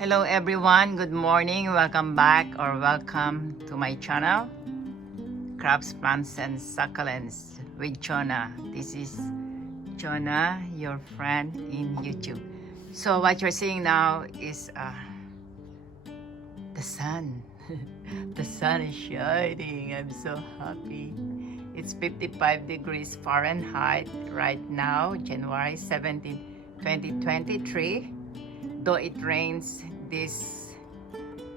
Hello everyone, good morning, welcome back or welcome to my channel, Crops, Plants and Succulents with Jonah. This is Jonah, your friend in YouTube. So what you're seeing now is the sun. The sun is shining, I'm so happy. It's 55 degrees Fahrenheit right now, January 17, 2023. Though it rains this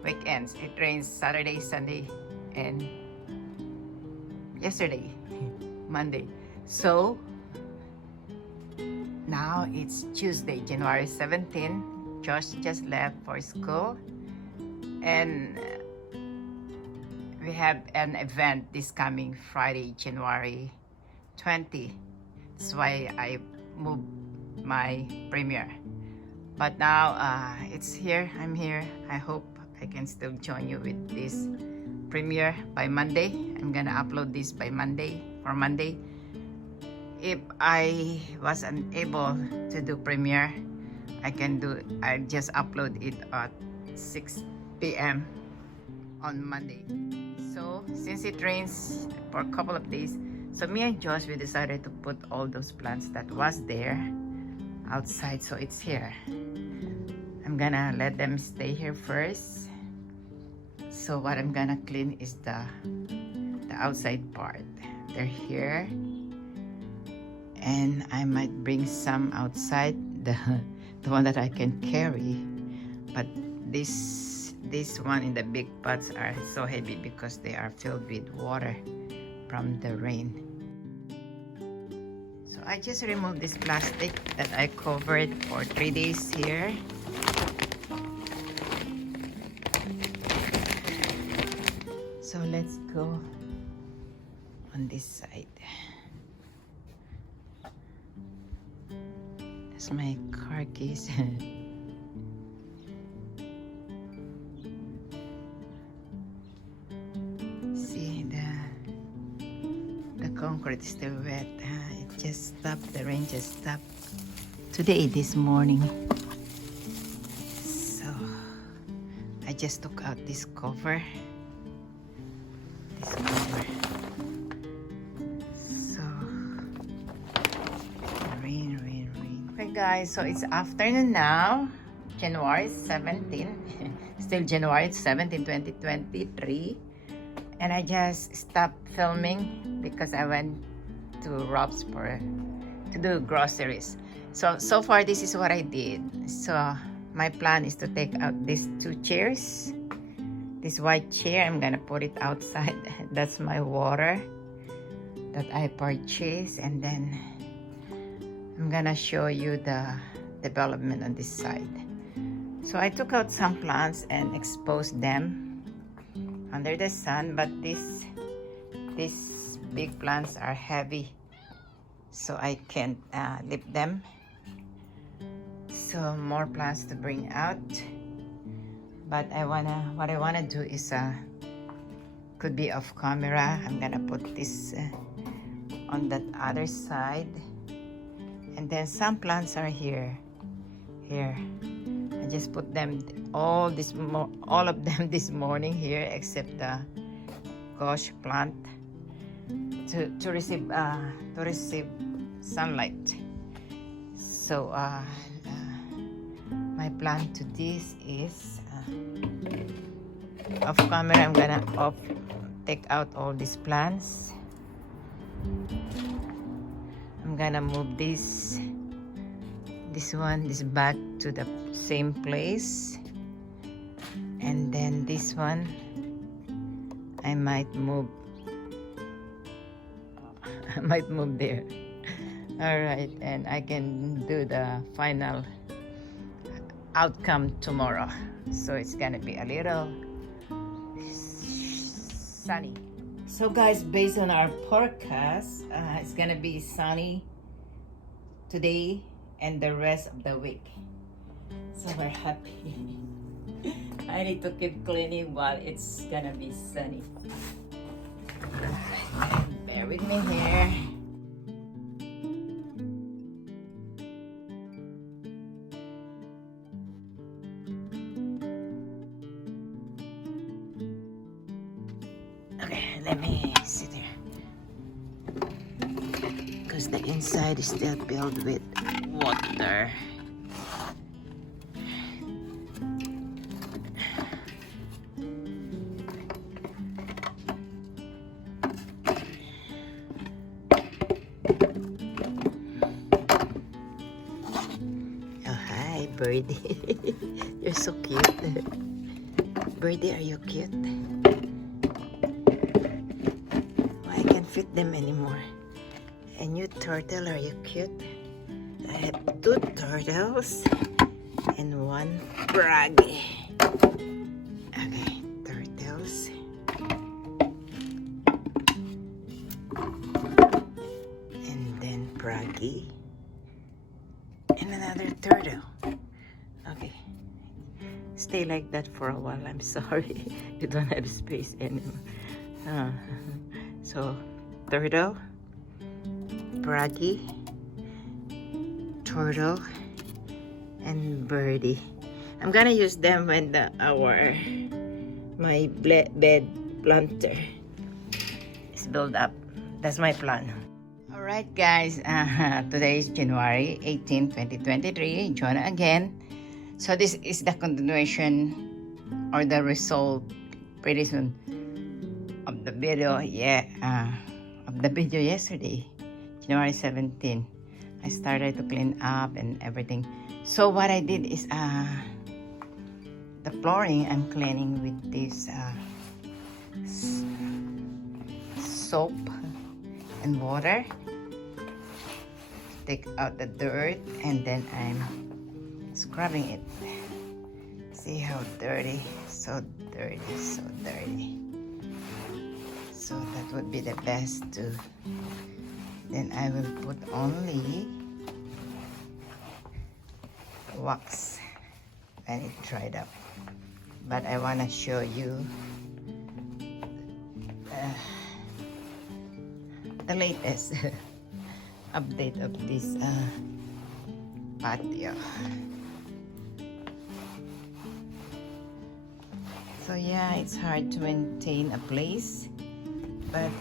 weekends. It rains Saturday, Sunday, and yesterday, Monday. So now it's Tuesday, January 17. Josh just left for school, and we have an event this coming Friday, January 20. That's why I moved my premiere. But now it's here, I'm here. I hope I can still join you with this premiere by Monday. I'm gonna upload this by Monday, for Monday. If I was unable to do premiere, I just upload it at 6 p.m. on Monday. So since it rains for a couple of days, so me and Josh, we decided to put all those plants that was there outside, so it's here. I'm gonna let them stay here first. So what I'm gonna clean is the outside part. They're here, and I might bring some outside, the one that I can carry. But this one in the big pots are so heavy because they are filled with water from the rain. So I just removed this plastic that I covered for 3 days here. So let's go on this side. That's my car keys. See, the concrete is still wet. It just stopped, the rain just stopped today, this morning. So I just took out this cover. So rain. Okay guys, so it's afternoon now, January 17. Still January 17, 2023. And I just stopped filming because I went to Rob's to do groceries. So far this is what I did. So my plan is to take out these 2 chairs. This white chair, I'm gonna put it outside. That's my water that I purchased, and then I'm gonna show you the development on this side. So I took out some plants and exposed them under the sun, but these big plants are heavy, so I can't lift them. So more plants to bring out. But what I wanna do is could be off camera. I'm gonna put this on that other side, and then some plants are here. I just put them all of them this morning here, except the gosh plant to receive sunlight. So my plan to this is off camera. I'm gonna take out all these plants. I'm gonna move this back to the same place, and then this one I might move there. All right, and I can do the final outcome tomorrow. So it's gonna be a little sunny. So guys, based on our forecast, it's gonna be sunny today and the rest of the week. So we're happy. I need to keep cleaning while it's gonna be sunny. Bear with me here. because the inside is still filled with water. Oh, hi, Birdie. You're so cute. Birdie, are you cute? I can't fit them anymore. And you, Turtle, are you cute? I have 2 turtles and 1 frog. Okay, turtles. And then froggy. And another turtle. Okay. Stay like that for a while. I'm sorry. You don't have space anymore. So, turtle, froggy, turtle, and birdie. I'm gonna use them when my bed planter is built up. That's my plan. Alright guys, today is January 18, 2023. Jonah again. So this is the continuation or the result pretty soon of the video. Of the video yesterday, January 17. I started to clean up and everything. So what I did is the flooring I'm cleaning with this soap and water. Take out the dirt and then I'm scrubbing it. See how dirty, so dirty, so dirty. So that would be the best too. Then I will put only wax when it dried up. But I want to show you the latest update of this patio. So yeah, it's hard to maintain a place, but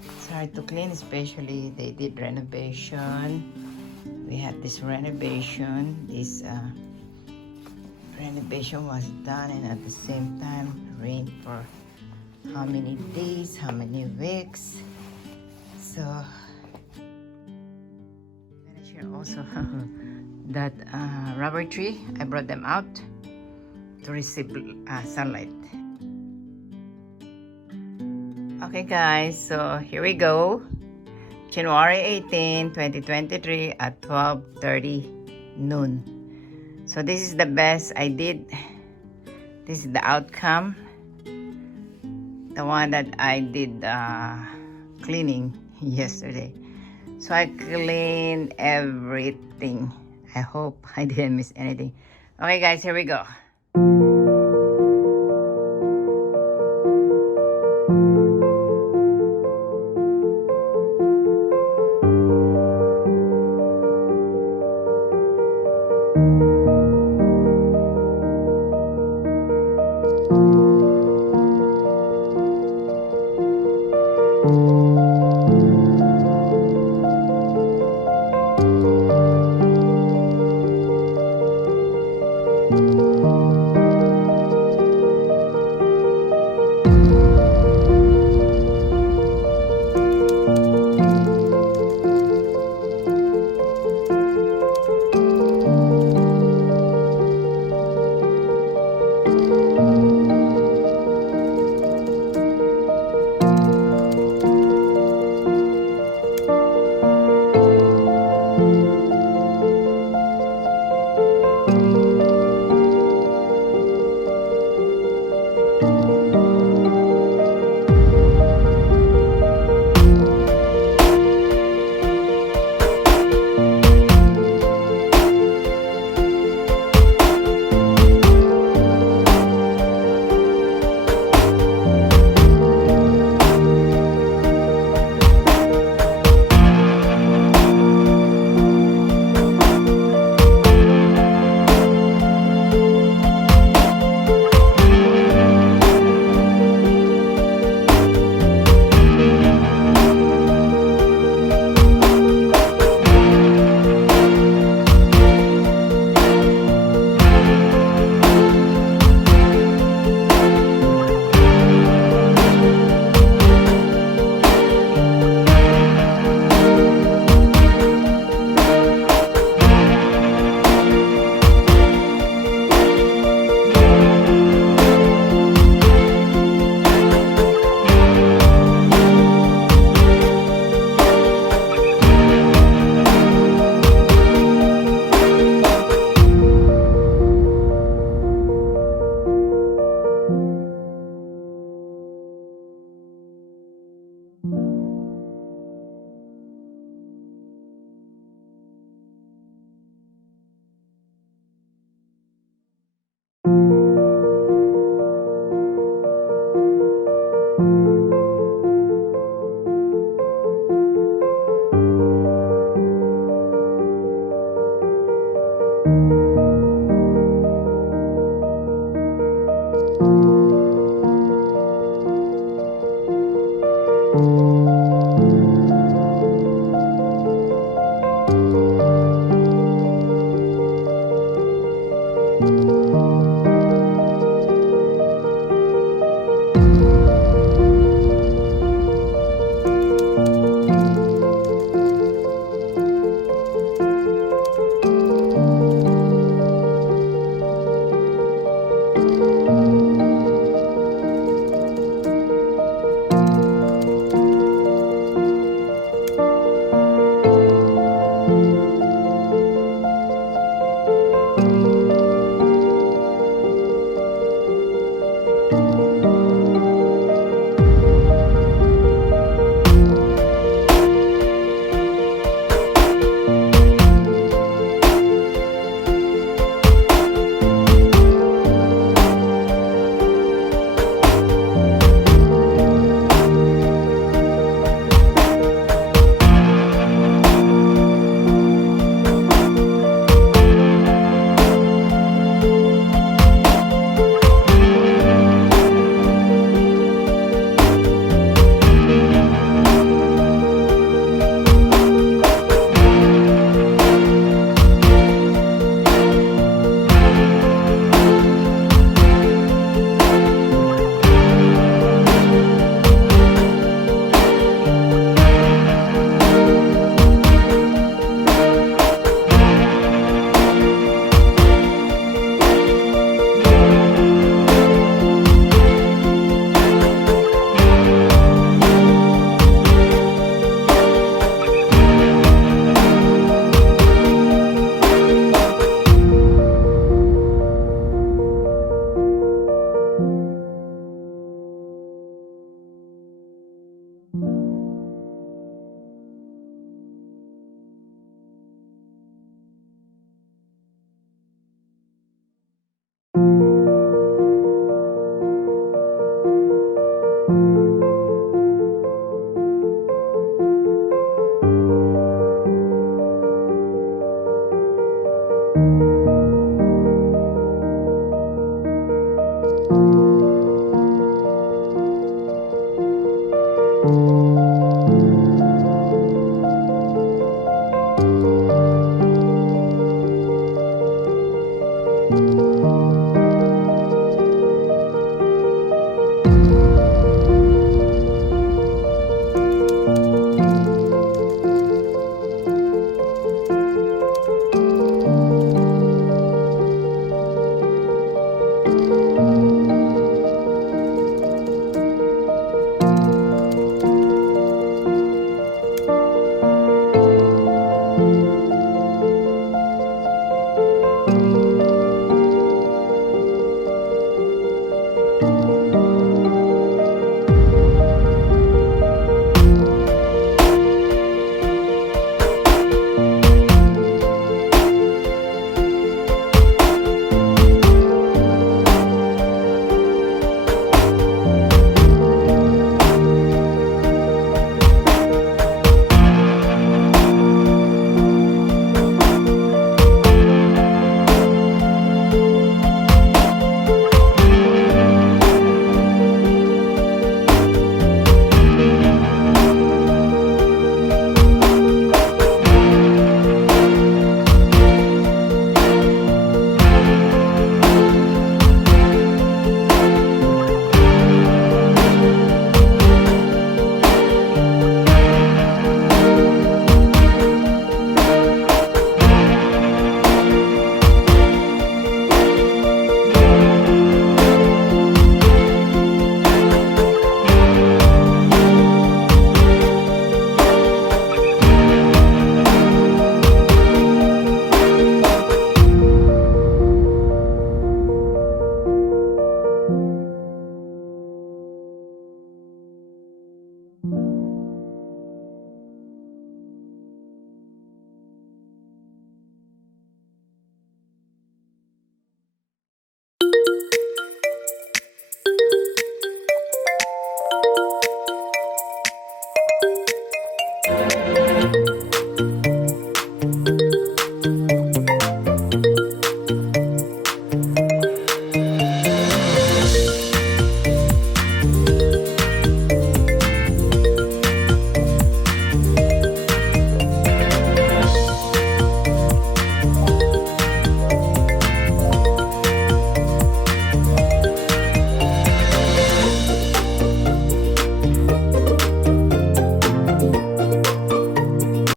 it's hard to clean, especially they did renovation. We had this renovation. This renovation was done, and at the same time rained for how many days, how many weeks. So I'm gonna share also that rubber tree. I brought them out to receive sunlight. Okay guys, so here we go. January 18, 2023 at 12:30 noon. So this is the best I did. This is the outcome. The one that I did cleaning yesterday. So I cleaned everything. I hope I didn't miss anything. Okay guys, here we go.